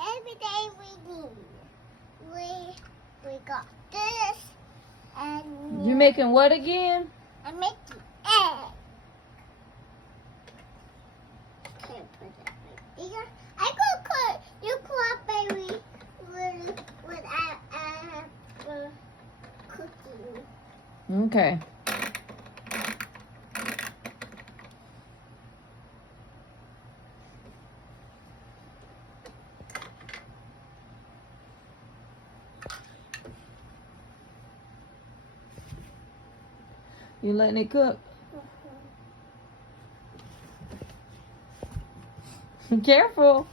everything we need. We got this, and You making what again? I'm making egg. Can't put it right there. I could put you strawberry with cooking. Okay. You letting it cook? Careful.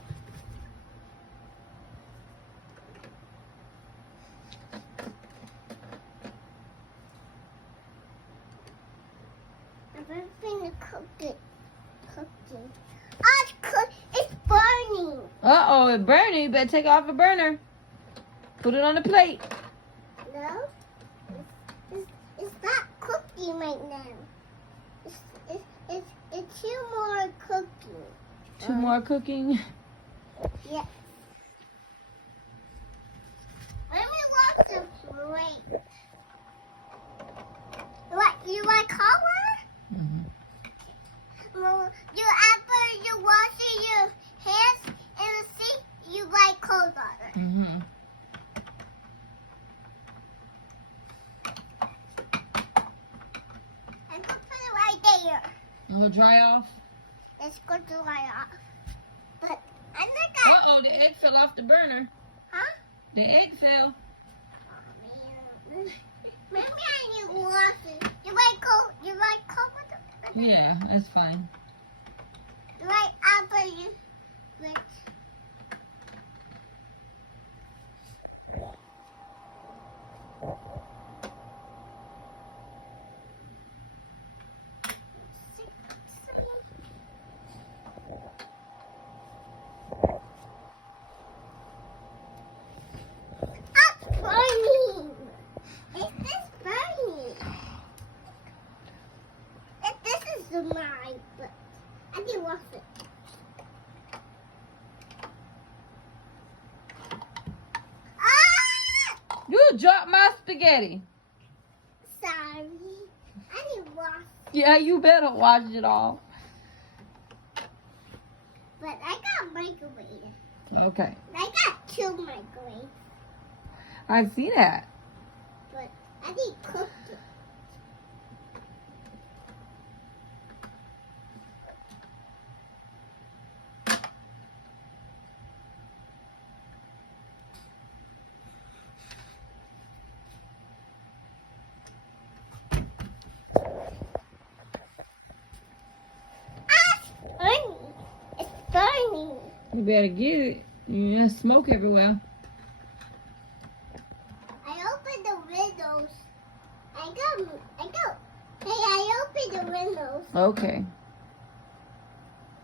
Everything is cooking. Oh, it's burning. Uh-oh, it's burning. You better take it off the burner. Put it on the plate. No, it's not cooking right now. It's two more cooking. Two more cooking. Yeah. Let me watch the plate. What, you like color? Well, after you washing your hands in the sink, you like cold water. Mm-hmm. I'm gonna put it right there. It'll dry off. It's going to dry off. But I'm not gonna. Uh-oh, the egg fell off the burner. Huh? The egg fell. Oh, man. Maybe I need water. You like cold? You like cold water? Yeah, that's fine. You like after you. Like, burning. Is this burning? If this is mine, but I didn't wash it. Ah! You dropped my spaghetti. Sorry. I didn't wash it. Yeah, you better wash it off. But I got microwave. Okay. I got two microwaves. I see that. But I didn't cook it. It's burning. You better get it. Yeah, smoke everywhere. I opened the windows. Hey, I opened the windows. Okay.